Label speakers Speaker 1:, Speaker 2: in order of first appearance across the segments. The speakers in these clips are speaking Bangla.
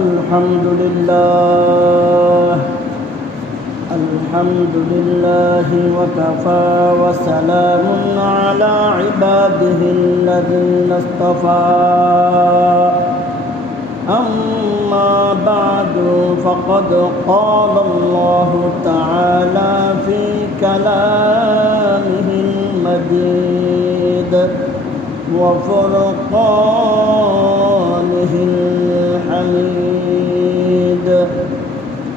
Speaker 1: الحمد لله. الحمد لله وكفى وسلام على عباده الذين اصطفى. أما بعد فقد قال الله تعالى في كلامه المجيد وفرقانه الحميد.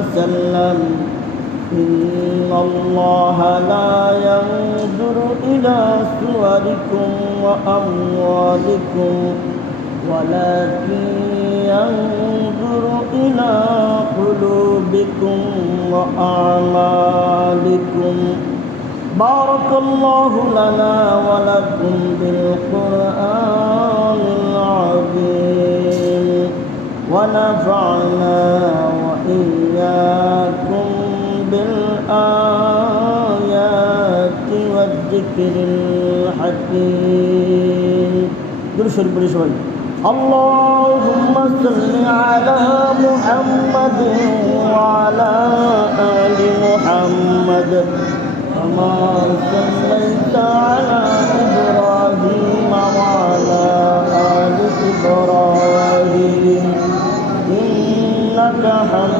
Speaker 1: وسلم. إن الله لا ينظر إلى صوركم وأموالكم ولكن ينظر إلى قلوبكم وأعمالكم. بارك الله لنا ولكم بالقرآن العظيم. ونفعنا وإياكم بالآيات والذكر الحكيم. درس البرشوي اللهم صل على محمد وعلى آل محمد. كما صليت على إبراهيم وعلى آل إبراهيم. إنك حميد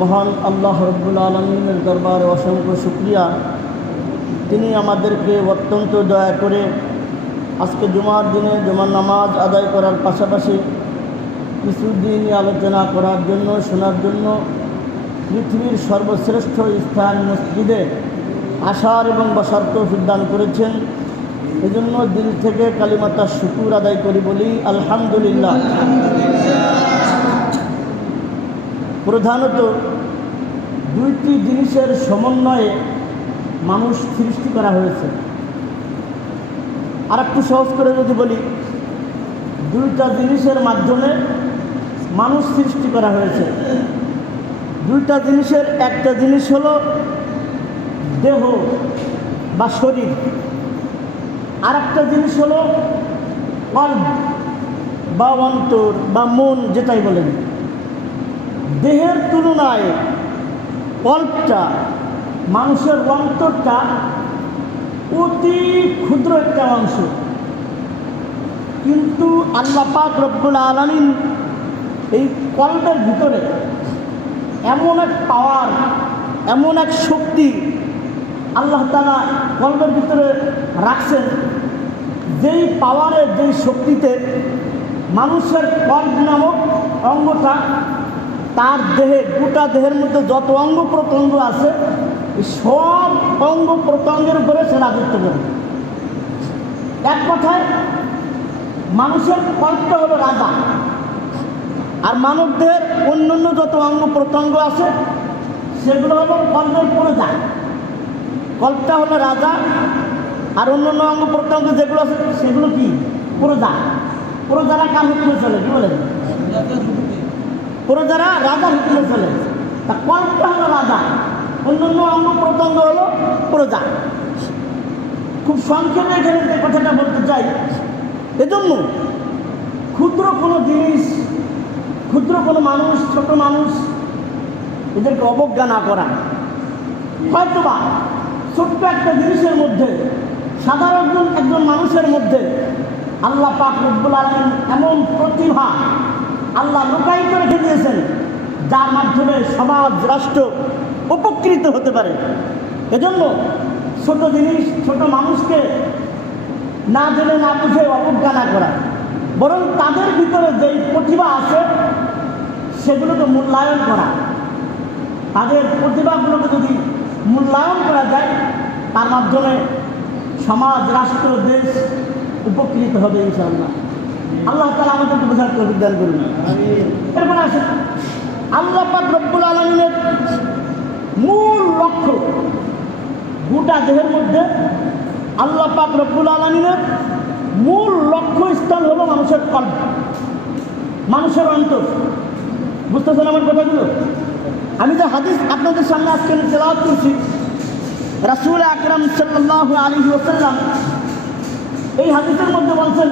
Speaker 1: মহান আল্লাহ রব্বুল আলমিনের দরবারে অসংখ্য শুক্রিয়া। তিনি আমাদেরকে অত্যন্ত দয়া করে আজকে জুমার দিনে জুমার নামাজ আদায় করার পাশাপাশি কিছু দিন আলোচনা করার জন্য, শোনার জন্য পৃথিবীর সর্বশ্রেষ্ঠ স্থান মসজিদে আসার এবং বসার তৌফিক করেছেন। এজন্য দিল থেকে কালিমাতা শুকুর আদায় করি বলি, আলহামদুলিল্লাহ। প্রধানত দুইটি জিনিসের সমন্বয়ে মানুষ সৃষ্টি করা হয়েছে। আর একটু সহজ করে যদি বলি, দুইটা জিনিসের মাধ্যমে মানুষ সৃষ্টি করা হয়েছে। দুইটা জিনিসের, একটা জিনিস হলো দেহ বা শরীর। আর একটা জিনিস হলো কল্প বা অন্তর বা মন, যেটাই বলেন। দেহের তুলনায় কল্পটা মানুষের অন্তরটা অতি ক্ষুদ্র একটা অংশ। কিন্তু আল্লাহ পাক রব্বুল আলমিন এই কল্পের ভিতরে এমন এক পাওয়ার এমন এক শক্তি আল্লাহ তালা কল্পের ভিতরে রাখছেন, যেই পাওয়ারের যেই শক্তিতে মানুষের কল্প নামক অঙ্গটা তার দেহে গোটা দেহের মধ্যে যত অঙ্গ প্রত্যঙ্গ আছে সব অঙ্গ প্রত্যঙ্গের উপরে সে রাজত্ব করে এক কথায়, মানুষের কল্পটা হলো রাজা। আর মানব দেহের অন্য অন্য যত অঙ্গ প্রত্যঙ্গ আছে, সেগুলো হলো কল্পের প্রজা। কল্পটা হলো রাজা, আর অন্য অন্য অঙ্গ প্রত্যঙ্গ যেগুলো আছে, সেগুলো কি? প্রজা। প্রজারা কার হুকুমে চলে, কি বলেন? প্রজারা রাজার হুকুমে চলে তা কল্পটা হলো রাজা। অন্য অন্য অঙ্গ প্রত্যঙ্গ হলো প্রজা। খুব সংক্ষেপে এখানে যে কথাটা বলতে চাই, এজন্য ক্ষুদ্র কোনো জিনিস, ক্ষুদ্র কোনো মানুষ, ছোট মানুষ এদেরকে অবজ্ঞা না করা। হয়তোবা ছোট্ট একটা জিনিসের মধ্যে, সাধারণ একজন মানুষের মধ্যে আল্লাহ পাক রব্বুল আলমিন এমন প্রতিভা আল্লাহ লুকায়িত রেখে দিয়েছেন যার মাধ্যমে সমাজ, রাষ্ট্র উপকৃত হতে পারে। এজন্য ছোট জিনিস, ছোট মানুষকে না জেনে, না বুঝে অবজ্ঞা না করা, বরং তাদের ভিতরে যেই প্রতিভা আছে, সেগুলোকে মূল্যায়ন করা। তাদের প্রতিভাগুলোকে যদি মূল্যায়ন করা যায়, তার মাধ্যমে সমাজ, রাষ্ট্র, দেশ উপকৃত হবে ইনশাআল্লাহ। আল্লাহ তালা আমাদেরকে বোঝার তো বিজ্ঞান করুন। এরপরে আসেন। আল্লাহ পাক রব্বুল আলমিনের মূল লক্ষ্য গোটা দেহের মধ্যে আল্লাহ পাক রব্বুল আলমিনের মূল লক্ষ্যস্থল হলো মানুষের কল্প, মানুষের অন্তর। বুঝতেছেন আমার কথাগুলো? আমি যে হাদিস আপনাদের সামনে আজকে তেলাওয়াত করছি, রাসুল আকরাম সাল্লাহ আলী ওসাল্লাম এই হাদিসের মধ্যে বলছেন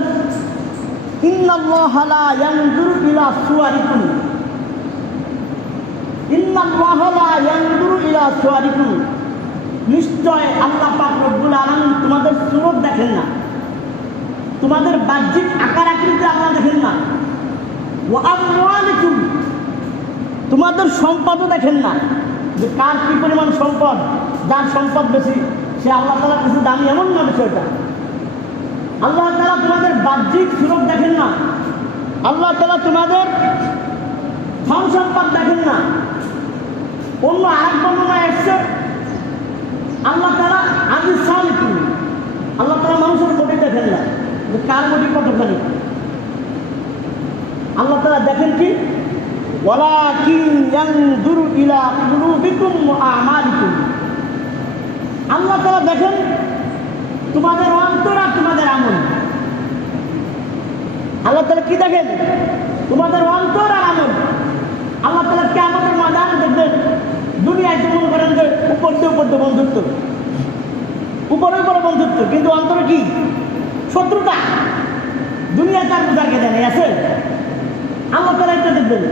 Speaker 1: নিশ্চয় আল্লাহ পাক রব্বুল আলামিন তোমাদের সুরত দেখেন না। তোমাদের বাহ্যিক আকার আকৃতি আল্লাহ দেখেন না। তোমাদের সম্পদও দেখেন না। যে কার কি পরিমাণ সম্পদ, যার সম্পদ বেশি, সে আল্লাহ তালা কিছু দামি এমন না বিষয়টা। আল্লাহ তালা তোমাদের বাহ্যিক সুরভ দেখেন না। আল্লাহ তালা তোমাদের ধন সম্পদ দেখেন না। অন্য আরেক বর্ণনা এসছে আল্লাহ তালা আদি সাল আল্লাহ তালা মানুষের মোটি দেখেন না। যে কার মোটি কতখানি? আল্লাহ তালা দেখেন কি? আল্লাহ তাআলা দেখেন তোমাদের অন্তর আর তোমাদের আমল। আল্লাহ তাআলা কি দেখেন? তোমাদের অন্তর আর আমল। আল্লাহ তাআলা কি আমাদের ময়দানে দেখবেন দুনিয়ায় তো মনে করেন যে উপর দিয়ে উপর দিয়ে বন্ধুত্ব। উপরে উপরে বন্ধুত্ব, কিন্তু অন্তরে কি? শত্রুতা। দুনিয়া তার বোঝাকে দেয় আছে? আল্লাহ তালা এটা দেখবেন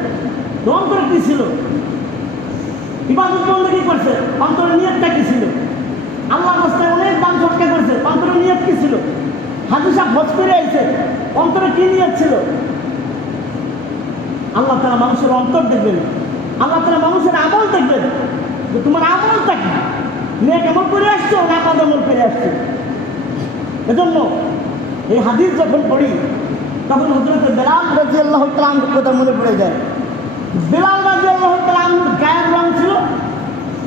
Speaker 1: অন্তরে কি ছিল? ইবাদত বন্ধ কি করছে? অন্তরে নিয়তটা কি ছিল? আল্লাহ রাস্তায় অনেক দান সৎকার করেছে অন্তরে নিয়ত কি ছিল? হাজু সাহেব হজ করে আইছে। অন্তরে কি নিয়ত ছিল? আল্লাহ তারা মানুষের অন্তর দেখবেন। আল্লাহ তারা মানুষের আমল দেখবেন। যে তোমার আমলটা কি? মেয়ে কেমন করে আসছো না কদমল করে আসছো? এজন্য এই হাদিস যখন পড়ি, তখন হজরত বেলাল রাজি আল্লাহ তালামুর কথা মনে পড়ে যায়। বেলাল রাজি আল্লাহ তালামুর গায়ের রং ছিল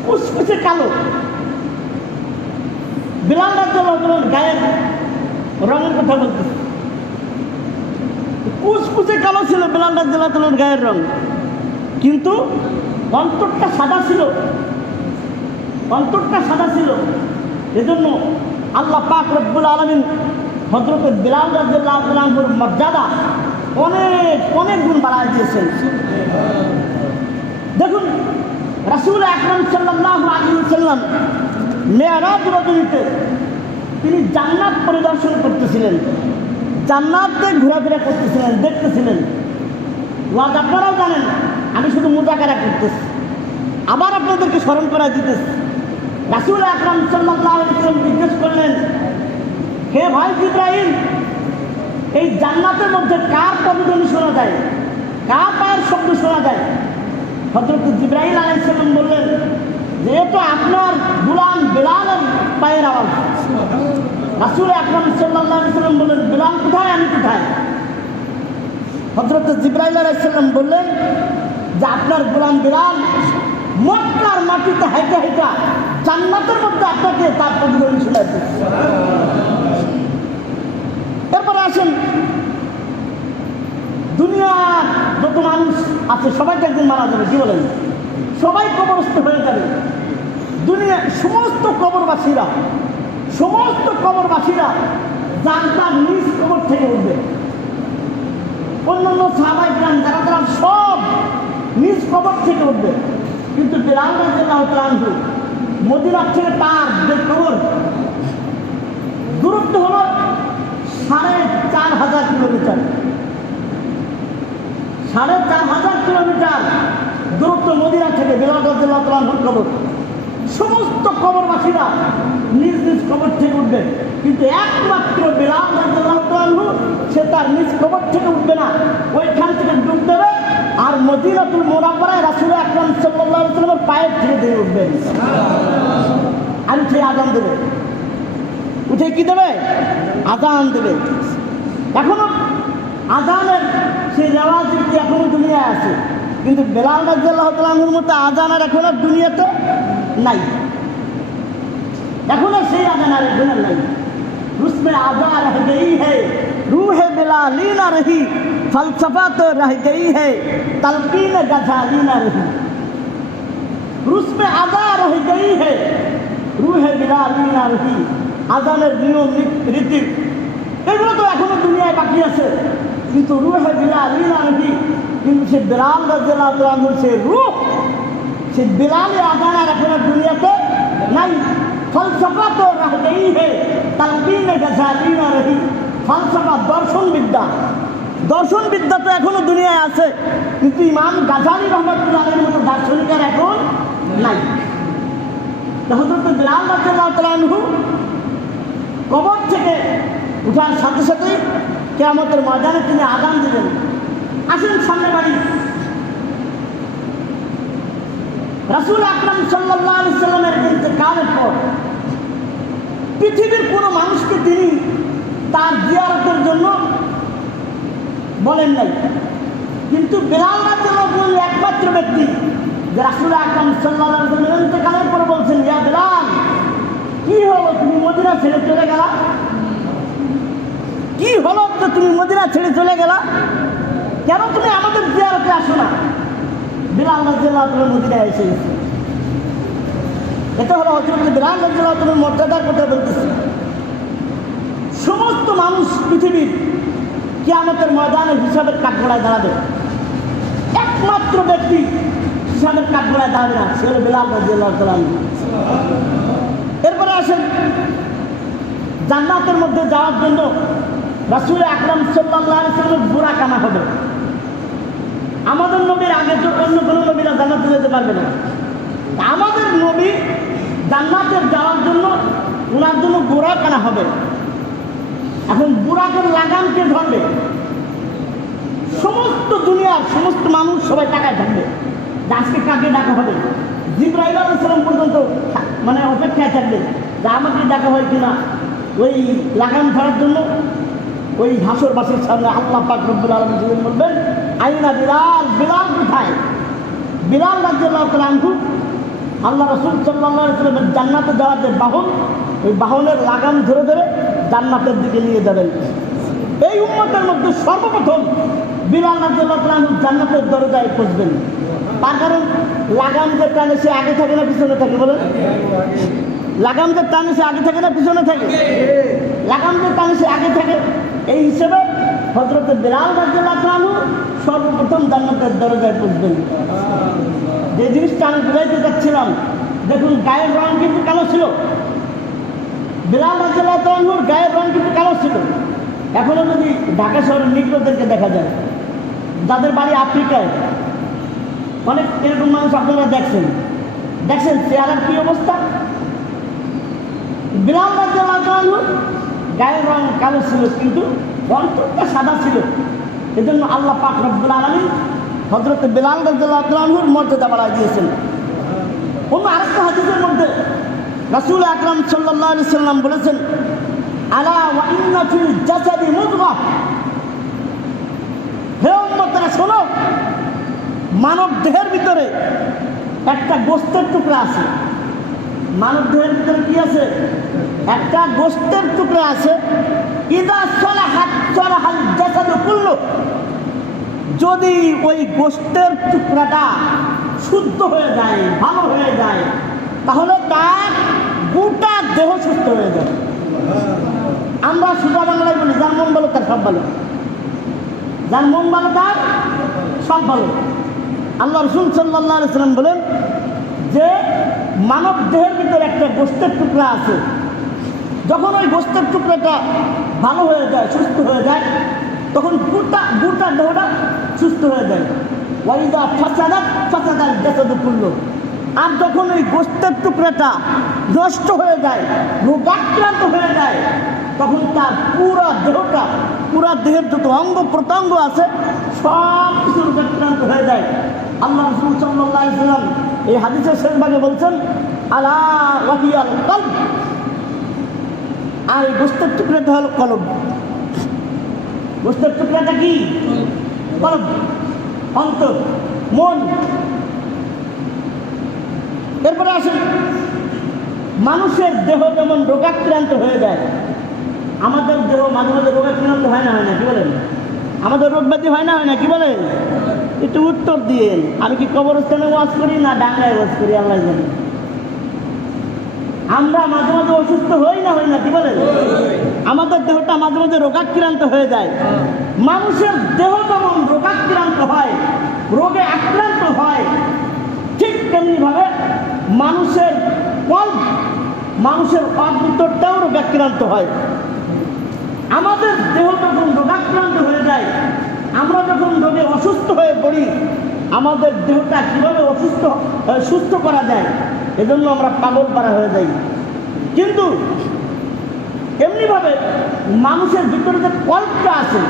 Speaker 1: কুচকুচে কালো। বেলাল রাজি আল্লাহ গায়ের রঙের কথা বলতে কুচকুচে কালো ছিল বেলাল রাজি আল্লাহ গায়ের রং। কিন্তু অন্তরটা সাদা ছিল। অন্তরটা সাদা ছিল। এজন্য আল্লাহ পাক রব্বুল আলমিন হজরত বিলাল রাজুর মর্যাদা অনেক অনেক গুণ বাড়ায় দিয়েছেন। দেখুন, রাসুল আকরম সাল্লাহ আলী সাল্লাম মেয়ারাজ রজনীতে তিনি জান্নাত পরিদর্শন করতেছিলেন। জান্নাতে ঘোরাফেরা করতেছিলেন, দেখতেছিলেন। ওয়াজ আপনারাও জানেন, আমি শুধু মোজাকারা করতেছি। আবার আপনাদেরকে স্মরণ করা দিতেছি। রাসুল আকরম সাল্লাম জিজ্ঞেস করলেন, হে ভাই ইব্রাহিম এই জান্নাতের মধ্যে কার পদধ্বনি শোনা যায়? কার পায়ের শব্দ শোনা যায়? হজরত জিব্রাহিম আলাইসাল্লাম বললেন যে এ তো আপনার গুলাম বেলালের পায়ের আওয়াজ। রাসুল আকরম সাল্লাহ সাল্লাম বললেন, বেলাল কোথায়? আমি কোথায়? হজরত জিব্রাহিল আলাইসাল্লাম বললেন যে, আপনার গোলাম বিলাল মক্কার মাটিতে হাইটা হাইটা জান্নাতের মধ্যে আপনাকে তার প্রতিধ্বনি শোনাচ্ছে এরপরে আসেন। দুনিয়ার যত মানুষ আছে, সবাইকে একদিন মারা যাবে, কি বলেন? সবাই কবরস্থ হয়ে যাবে। দুনিয়া সমস্ত কবরবাসীরা সমস্ত কবরবাসীরা যার তার নিজ কবর থেকে উঠবে। অন্যান্য সাহাবাই গ্রাম যারা তারা সব নিজ কবর থেকে উঠবে। কিন্তু বিলাল রাজিয়াল্লাহু মদিনার থেকে তার যে কবর, দূরত্ব হলো সাড়ে চার হাজার কিলোমিটার। সাড়ে চার হাজার কিলোমিটার দূরত্ব মদিনা থেকে বিলাল রাজিয়াল্লাহু তাআলার কবর। সমস্ত কবরবাসীরা নিজ নিজ কবর থেকে উঠবে কিন্তু একমাত্র আনহু সে তার নিজ কবর থেকে উঠবে না। ওইখান থেকে ডুব দেবে আর মদিনাতুল মোনাব্বরায় রাসূল আকরাম ওয়াসাল্লামের পায়ের থেকে দিয়ে উঠবেন। আর উঠে আজান দেবে। উঠে কি দেবে? আজান দেবে। এখনও আজানের সেই রেওয়াজ এখনও দুনিয়ায় আছে। কিন্তু বেলাল রাজিয়াল্লাহ তালামের মতো আজান আর এখন দুনিয়াতে নাই এখনো সেই আজান আর এখন আর নাই उसमें आजा रह गई है रूह बिलाली ना रही फलसफा तो रह गई है तलकीन गजाली ना रही उसमें आजा रह गई है रूह बिलाली ना रही আজানের নিয়ম নীতি- রীতি এগুলো তো এখনো দুনিয়ায় বাকি আছে কিন্তু রুহে বিলালি না নাকি কিন্তু সে বিলাল রাজুর সে রুহ সে বিলালি আজান আর এখন দুনিয়াতে? নাই। ফলসফা তো রহ গই হে তালকিন গজালি না রহি ফলসফা দর্শন বিদ্যা দর্শন বিদ্যা তো এখনও দুনিয়ায় আছে। কিন্তু ইমাম গাজালি রহমতুল্লাহের মতো দার্শনিকের এখন নাই। হজরত বিলাল রাজু কবর থেকে উঠার সাথে সাথেই কেয়ামতের ময়দানে তিনি আদান দিলেন। আসেন সামনে বাড়ি। রাসুল আকরাম সাল্লাহ আলি সাল্লামের ইন্তেকালের পর পৃথিবীর কোনো মানুষকে তিনি তার জিয়ারতের জন্য বলেন নাই। কিন্তু বেলাল রাজ্য একমাত্র ব্যক্তি যে রাসুল আকরাম সাল্লাহ সাল্লামের পর বলছেন, ইয়া বেলাল, কি হলো? তুমি মদিনা ছেড়ে চলে গেলা? কি হলো? তো তুমি মদিনা ছেড়ে চলে গেলা? কেন তুমি আমাদের জিয়ারতে আসো না? বিলাল রাজিয়াল্লাহ তুমি মদিনায় এসে গেছে। এটা হলো হজরত বিলাল রাজিয়াল্লাহ তুমি মর্যাদার কথা বলতেছি। সমস্ত মানুষ পৃথিবীর কিয়ামতের ময়দানে হিসাবের কাঠগড়ায় দাঁড়াবে। একমাত্র ব্যক্তি হিসাবের কাঠগড়ায় দাঁড়াবে না, সে হলো বিলাল তালাম এরপরে আসেন, জান্নাতের মধ্যে যাওয়ার জন্য রাসুল আকরাম সাল্লাহ বুড়া কানা হবে। তো অন্য কোনো নবীরা জান্নাতে যেতে পারবে না। আমাদের নবী জান্নাতের যাওয়ার জন্য ওনার জন্য বুড়া কানা হবে। এখন বুড়াকে লাগাম কে ধরবে? সমস্ত দুনিয়ার সমস্ত মানুষ সবাই টাকায় থাকবে। আজকে কাকে ডাকা হবে? জিব্রাইল আলাইসালাম পর্যন্ত মানে অপেক্ষায় থাকবে যে আমাকে ডাকা হয় কিনা। ওই লাগাম ধরার জন্য ওই হাসর বাসের সামনে আল্লাহ পাক রব্বুল আলম বলবেন আইনা বিলাল বিলাল কোথায়? বিলাল রাজ্যুল্লাহ আনহু, আল্লাহ রসুল সাল্লামের জান্নাতে যাওয়ার যে বাহন, ওই বাহনের লাগাম ধরে ধরে জান্নাতের দিকে নিয়ে যাবেন। এই উম্মতের মধ্যে সর্বপ্রথম বিলাল রাজ্যুল্লাহ আনহু জান্নাতের দরজায় পৌঁছবেন তার কারণ, লাগাম যে টানে সে আগে থাকে না, পিছনে থাকে বলেন? লাগাম যে টানে সে আগে থাকে না, পিছনে থাকে? লাগাম যে টানে সে আগে থাকে, এই হিসেবে হজরত বিলাল রাজু সর্বপ্রথম জান্নাতের দরজায় পৌঁছবেন যে জিনিসটা আমি বুঝাইতে চাচ্ছিলাম, দেখুন, গায়ের রং কিন্তু কালো ছিল। বিলাল রাজুর গায়ের রং কিন্তু কালো ছিল। এখনও যদি ঢাকা শহরের নিগ্রদেরকে দেখা যায়, যাদের বাড়ি আফ্রিকায়, অনেক এরকম মানুষ আপনারা দেখছেন। দেখছেন চেহারার কি অবস্থা? বিলাল রাজু গায়ের রং কালো ছিল, কিন্তু অন্তরটা সাদা ছিল। এজন্য আল্লাহ পাক রব্বুল আলমী হজরত বিলাল রাজুর মর্যাদা বাড়াই দিয়েছেন। অন্য আরেকটা হাদিসের মধ্যে রাসুল আকরাম সাল্লাহ আলি সাল্লাম বলেছেন, আলা ওয়াইনাফিল জাসাদি মুদগা। হে উম্মতরা, শোনো, মানব দেহের ভিতরে একটা গোস্তের টুকরা আছে। মানব দেহের ভিতরে কি আছে? একটা গোস্তের টুকরা আছে জাসাদু কুল্লু। যদি ওই গোস্তের টুকরাটা শুদ্ধ হয়ে যায়, ভালো হয়ে যায়, তাহলে তার গোটা দেহ সুস্থ হয়ে যায় আমরা সুধা বাংলায় বলি, যার মন ভালো, তার সব ভালো। যার মন ভালো, তার সব ভালো। আল্লাহ রসুল সাল্লাহ সাল্লাম বলেন যে, মানব দেহের ভিতরে একটা গোস্তের টুকরা আছে যখন ওই গোস্তের টুকরাটা ভালো হয়ে যায়, সুস্থ হয়ে যায়, তখন গোটা গোটা দেহটা সুস্থ হয়ে যায়। ওয়াইদা ফাসাদাত ফাসাদাল জাসাদু কুল্লু। আর যখন ওই গোস্তের টুকরাটা নষ্ট হয়ে যায়, রোগাক্রান্ত হয়ে যায়, তখন তার পুরো দেহটা, পুরো দেহের যত অঙ্গ প্রত্যঙ্গ আছে, সব কিছু রোগাক্রান্ত হয়ে যায়। আল্লাহ রসুল সাল্লাহ ইসলাম এই হাদিসের শেষ ভাগে বলছেন, আলা ওয়াহিয়াল আর এই গোস্তের টুকরাটা হলো কলব গোস্তের টুকরাটা কি? কলব অন্তর মন। এরপরে আসেন। মানুষের দেহ যেমন রোগাক্রান্ত হয়ে যায়, আমাদের দেহ, মাঝে মাঝে রোগাক্রান্ত হয় না হয় না, কি বলেন? আমাদের রোগ ব্যাধি হয় না হয় না, কি বলেন? একটু উত্তর দিয়ে আমি কি কবরস্থানে ওয়াজ করি না ডাঙ্গায় ওয়াজ করি, আল্লাহ জানে। আমরা মাঝে মাঝে অসুস্থ হই না হই না, কি বলেন? আমাদের দেহটা মাঝে মাঝে রোগাক্রান্ত হয়ে যায়। মানুষের দেহ যেমন রোগাক্রান্ত হয়, রোগে আক্রান্ত হয়, ঠিক তেমনিভাবে মানুষের কল্প মানুষের অন্তরটাও রোগাক্রান্ত হয়। আমাদের দেহ যখন রোগাক্রান্ত হয়ে যায়, আমরা যখন রোগে অসুস্থ হয়ে পড়ি আমাদের দেহটা কীভাবে অসুস্থ সুস্থ করা যায়? এজন্য আমরা পাগল পারা হয়ে যাই। কিন্তু এমনিভাবে মানুষের ভিতরে যে কল্পটা আছে,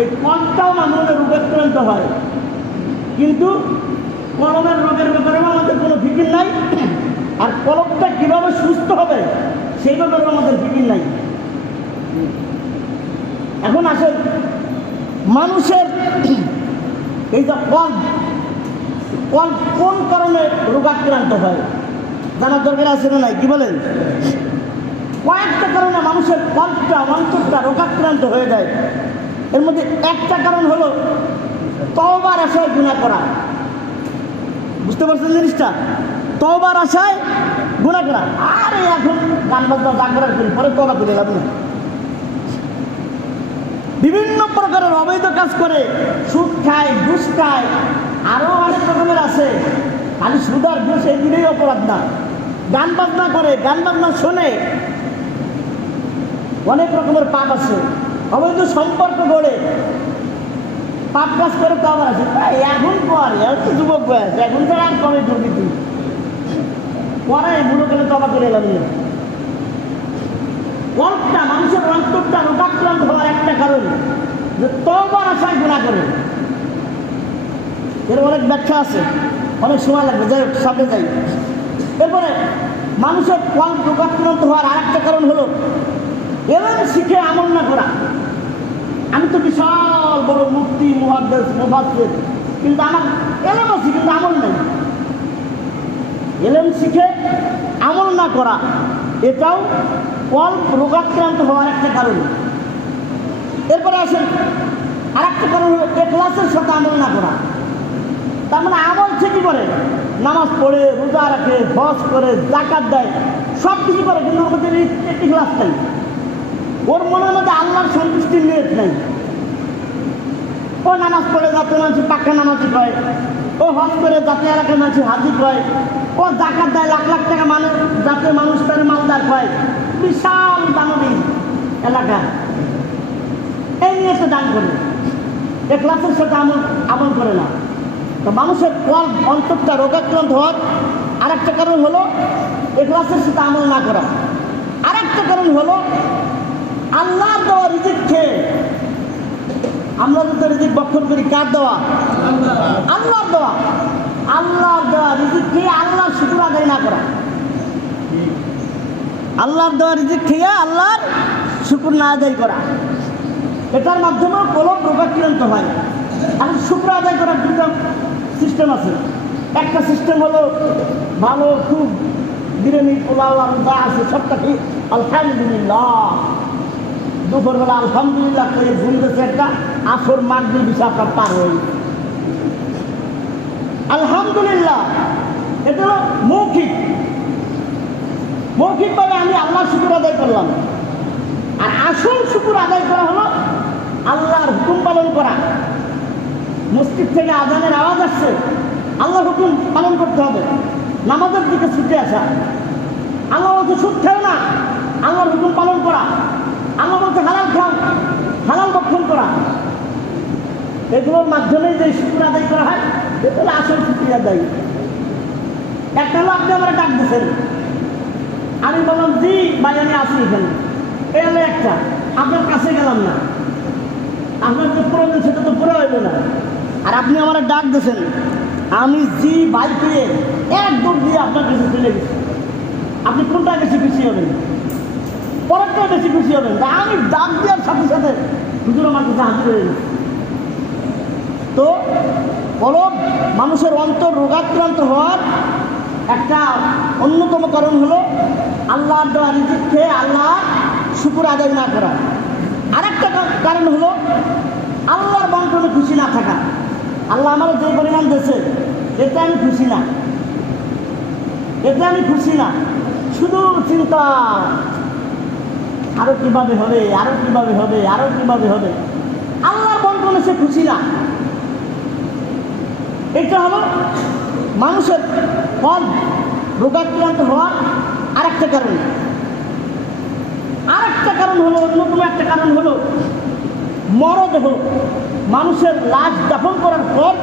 Speaker 1: এই কল্পটাও মানুষের রোগাক্রান্ত হয়। কিন্তু কলমের রোগের ব্যাপারেও আমাদের কোনো ফিকির নাই। আর কলমটা কীভাবে সুস্থ হবে, সেই ব্যাপারেও আমাদের ফিকির নাই। এখন আসেন, মানুষের এই যে কল কল কোন কারণে রোগাক্রান্ত হয়? জানার দরকার আছে না নাই? কি বলেন? কয়েকটা কারণে মানুষের কল্পটা, অন্তরটা রোগাক্রান্ত হয়ে যায়। এর মধ্যে একটা কারণ হলো তবার আশায় গুণা করা। বুঝতে পারছেন জিনিসটা? তবার আশায় গুণা করা। আরে এখন গান বাজনা যা করার করি, পরে তবা করে লাভ নেই। বিভিন্ন প্রকারের অবৈধ কাজ করে সুদ খায়, ঘুষ খায় আরও অনেক রকমের আছে। খালি সুদ আর ঘুষ দিনেই অপরাধ না। গান বাজনা করে, গান বাজনা শোনে। অনেক রকমের পাপ আছে। অবৈধ সম্পর্ক গড়ে। পাপ কাজ করে তো আবার আছে। এখন পর এখন তো যুবক বয়স। এখন ছাড়া আর কমে তুই পরে বুড়ো গেলে তো আবার করে এলাম না কল্পটা মানুষের অন্তরটা রোগাক্রান্ত হওয়ার একটা কারণ যে তবার আশায় গুণা করে। এর অনেক ব্যাখ্যা আছে। অনেক সময় লাগবে, যাই হোক, সামনে যাই। এরপরে, মানুষের কল্প রোগাক্রান্ত হওয়ার আরেকটা কারণ হলো, এলেন শিখে আমল না করা। আমি তো বিশাল বড় মুক্তি মুহাদ্দেস, মুফাসসির, কিন্তু আমার এলেম আছে, কিন্তু আমল নেই। এলেম শিখে আমল না করা, এটাও কল্প রোগাক্রান্ত হওয়ার একটা কারণ। এরপরে আসেন আর একটা কারণ হলো এ ক্লাসের সাথে আমল না করা। তার মানে আমল ঠিকই করে নামাজ পড়ে, রোজা রাখে, হজ করে জাকাত দেয় সব কিছু করে, কিন্তু ওর মধ্যে ক্লাস নেই। ওর মনের মধ্যে আল্লাহর সন্তুষ্টির নিয়ত নেই। ও নামাজ পড়ে, যাতে মানুষ পাক্কা নামাজি কয় ও হজ করে, যাতে এলাকার মানুষ হাজি কয় ও জাকাত দেয়, লাখ লাখ টাকা মানুষ, যাতে মানুষ তার মালদার কয় বিশাল দানবী এলাকা। এই নিয়ে সে দান করে। এ ক্লাসের সাথে আমল আমল করে না। তো মানুষের কল অন্তরটা রোগাক্রান্ত হওয়ার আরেকটা কারণ হলো এ ক্লাসের সাথে আমল না করা। আরেকটা কারণ হলো আল্লাহ দেওয়া রিজিক খেয়ে আমরা যদি রিজিক বক্ষণ করি, কার দেওয়া? আল্লাহর দেওয়া। আল্লাহর দেওয়া রিজিক খেয়ে আল্লাহর শুকুর আদায় না করা। আল্লাহর দেওয়া রিজিক খেয়ে আল্লাহর শুকুর না আদায় করা। এটার মাধ্যমে কলম রোগাক্রান্ত হয়। আর শুক্র আদায় করার দুটো সিস্টেম আছে। একটা সিস্টেম হলো ভালো, খুব বিরিয়ানি, পোলাও আর যা আছে সবটা কি আলহামদুলিল্লাহ। দুপুরবেলা আলহামদুলিল্লাহ করে ঘুমতেছে একটা আসর মাগরি বিষয় আপনার পার গেছে। আলহামদুলিল্লাহ, এটা মৌখিক। মৌখিকভাবে আমি আল্লাহ শুকুর আদায় করলাম। আর আসল শুকুর আদায় করা হলো আল্লাহর হুকুম পালন করা। মসজিদ থেকে আজানের আওয়াজ আসছে। আল্লাহর হুকুম পালন করতে হবে। নামাজের দিকে ছুটে আসা। আল্লাহ বলছে, সুদ খেও না। আল্লাহর হুকুম পালন করা। আল্লাহ বলছে, হালাল খাও। হালাল বক্ষণ করা। এগুলোর মাধ্যমে যে শুক্র আদায় করা হয়, এগুলো আসল শুক্রিয়া আদায়। একটা হলো আপনি আমার ডাক দিচ্ছেন আমি বললাম, জি ভাই আমি আসি এখানে। এই হলো একটা। আপনার কাছে গেলাম না। আপনার যে প্রয়োজন সেটা তো পুরো হইল না। আর আপনি আমার ডাক দিয়েছেন, আমি জি বাইক দিয়ে এক দিয়ে আপনার কাছে চলে গেছি। আপনি কোনটা বেশি খুশি হবেন? পরেরটা বেশি খুশি হবেন। আমি ডাক দেওয়ার সাথে সাথে হুজুর আমার কাছে হাজির হয়ে তো বলো, মানুষের অন্তর রোগাক্রান্ত হওয়ার একটা অন্যতম কারণ হলো আল্লাহর দেওয়া খেয়ে আল্লাহ শুকুর আদায় না করা। আরেকটা কারণ হলো আল্লাহর বন্টনে খুশি না থাকা। আল্লাহ আমার যে পরিমাণ দিয়েছে এতে আমি খুশি না। এতে আমি খুশি না। শুধু চিন্তা, আরও কীভাবে হবে, আরও কীভাবে হবে, আরও কীভাবে হবে। আল্লাহর বন্টনে সে খুশি না। এটা হলো মানুষের ফল, রোগাক্রান্ত হওয়ার আরেকটা কারণ। আরেকটা কারণ হলো, অন্যতম একটা কারণ হলো মরদ মরদেহ। মানুষের লাশ দাফন করার পর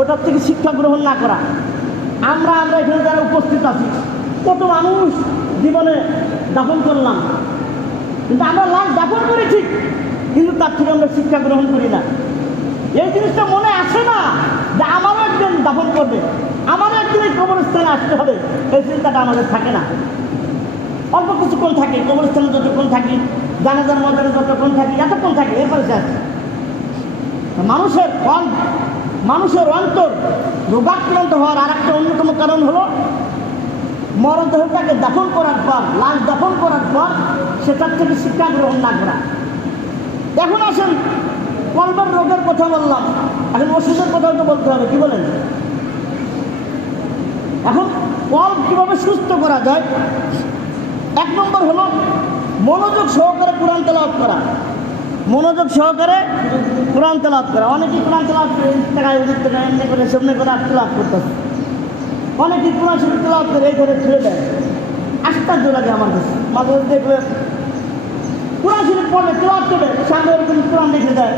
Speaker 1: ওটার থেকে শিক্ষা গ্রহণ না করা। আমরা আমরা এখানে যারা উপস্থিত আছি, কত মানুষ জীবনে দাফন করলাম। কিন্তু আমরা লাশ দাফন করি ঠিক কিন্তু তার থেকে আমরা শিক্ষা গ্রহণ করি না। এই জিনিসটা মনে আসে না যে আমারও একজন দাফন করবে। আমারও একদিন এই কবরস্থানে আসতে হবে। এই চিন্তাটা আমাদের থাকে না। অল্প কিছুক্ষণ থাকে, কবরস্থানে যতক্ষণ থাকি, জানাজার মজারে যতক্ষণ থাকি, এতক্ষণ থাকি, এরপরে শেষ মানুষের ফল মানুষের অন্তর রোগাক্রান্ত হওয়ার আর একটা অন্যতম কারণ হলো মরদেহটাকে দাফন করার পর, লাশ দাফন করার পর সেটার থেকে শিক্ষা গ্রহণ না করা। এখন আসেন কলবের রোগের কথা বললাম। এখন ওষুধের কথাও তো বলতে হবে, কি বলেন? এখন কল্প কীভাবে সুস্থ করা যায়? এক নম্বর হলো মনোযোগ সহকারে কোরআন তেলাওয়াত করা। মনোযোগ সহকারে কোরআন তেলাওয়াত করা। অনেকেই কোরআন তেলাওয়াত করে, টাকায় ওদিক থেকে এমনি করে, সামনে করে আর তেলাওয়াত করতেছে। অনেকেই কোরআন শরীফ তেলাওয়াত করে, এই করে ছেড়ে দেয়। আশ্চর্য লাগে আমার কাছে। মাঝে দেখলে কোরআন শরীফ পড়লে তেলাওয়াত করবে সামনে ওরকম কোরআন দেখে দেয়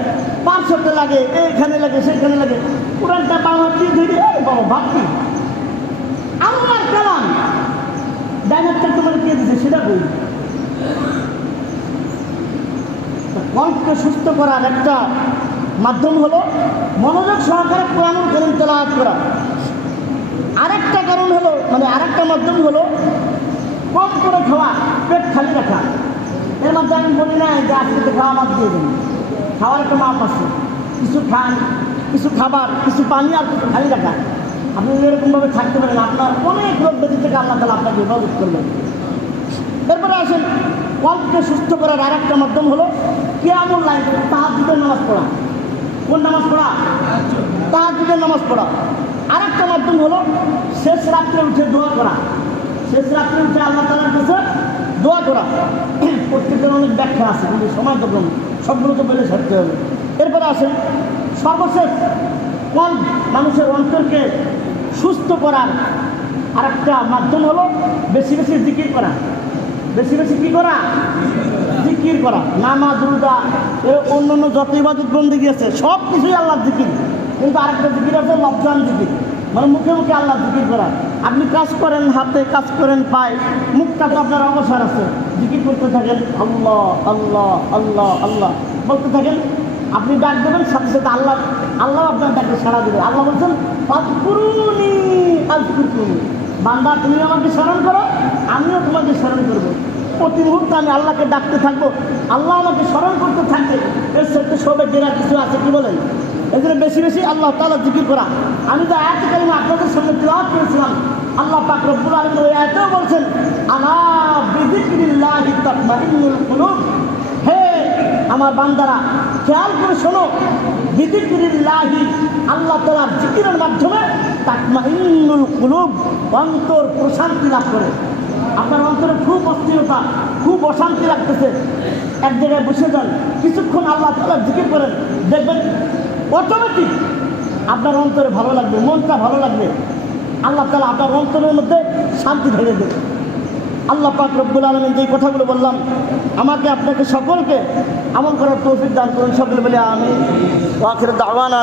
Speaker 1: পাঁচশোতে লাগে এইখানে লাগে সেইখানে লাগে। কোরআনটা বাংলা দিয়ে ধরে, এই বাবা ভাবছি আল্লাহর কালাম। ডাইনারটা তোমার কে দিছে সেটা বই কণ্ঠকে সুস্থ করার একটা মাধ্যম হলো মনোযোগ সহকারে কোরআন করিম তেলাওয়াত করা। আরেকটা কারণ হলো মানে আরেকটা মাধ্যম হলো কম করে খাওয়া, পেট খালি রাখা। এর মধ্যে আমি বলি না যে আজকে খাওয়া বাদ দিয়ে দিন। খাওয়ার একটা মাপ আছে। কিছু খান, কিছু খাবার, কিছু পানি আর কিছু খালি রাখা। আপনি এরকমভাবে থাকতে পারেন। আপনার অনেক রোগ ব্যাধি থেকে আল্লাহ তালা আপনাকে হেফাজত করবেন। এরপরে আসেন কল্পকে সুস্থ করার আর একটা মাধ্যম হলো কেয়ামুল লাইন তাহাজুদের নামাজ পড়া। কোন নামাজ পড়া? তাহাজুদের নামাজ পড়া। আর একটা মাধ্যম হলো শেষ রাত্রে উঠে দোয়া করা। শেষ রাত্রে উঠে আল্লাহ তালার কাছে দোয়া করা। প্রত্যেকের অনেক ব্যাখ্যা আছে, কিন্তু সময় তো কম। সবগুলো তো বেড়ে ছাড়তে হবে। এরপরে আসেন, সর্বশেষ কোন মানুষের অন্তরকে সুস্থ করার আরেকটা মাধ্যম হলো বেশি বেশি জিকির করা। বেশি বেশি কি করা? জিকির করা, নামাজ, রোজা এর অন্য অন্য যত ইবাদত বন্দি গিয়েছে সব কিছুই আল্লাহ জিকির। কিন্তু আরেকটা জিকির আছে লবজান জিকির। মানে মুখে মুখে আল্লাহ জিকির করা। আপনি কাজ করেন হাতে, কাজ করেন পায়ে, মুখটা তো আপনার অবসর আছে। জিকির করতে থাকেন, আল্লাহ আল্লাহ আল্লাহ আল্লাহ। বলতে থাকেন, আপনি ডাক দেবেন, সাথে সাথে আল্লাহ আল্লাহ আপনার ডাকে সাড়া দেবে আল্লাহ বলছেন বান্দা, তুমি আমাকে স্মরণ করো, আমিও তোমাকে স্মরণ করব। প্রতি মুহূর্তে আমি আল্লাহকে ডাকতে থাকব, আল্লাহ আমাকে স্মরণ করতে থাকবে। এর সাথে সবে জেরা কিছু আছে, কি বলেন? জন্য বেশি বেশি আল্লাহ তালা জিকির করা। আমি তো আয়াত কালিমা আপনাদের সামনে তেলাওয়াত করেছিলাম, আল্লাহ পাক রব্বুল আলামিন বলছেন কুলুব। হে আমার বান্দারা, খেয়াল করে শোনো বিদিক্রিল্লাহি আল্লাহ তালার জিকিরের মাধ্যমে তাকমাইন্নুল কুলুব অন্তর প্রশান্তি লাভ করে। আপনার অন্তরে খুব অস্থিরতা, খুব অশান্তি লাগতেছে। এক জায়গায় বসে যান, কিছুক্ষণ আল্লাহ তালা জিকির করেন। দেখবেন অটোমেটিক আপনার অন্তরে ভালো লাগবে, মনটা ভালো লাগবে। আল্লাহ তালা আপনার অন্তরের মধ্যে শান্তি ধরে দেবে আল্লাহ পাক রব্বুল আলমিন যে কথাগুলো বললাম, আমাকে, আপনাকে সকলকে আমল করার তৌফিক দান করুন। সকলে বলে আমি আখির দাওয়ানা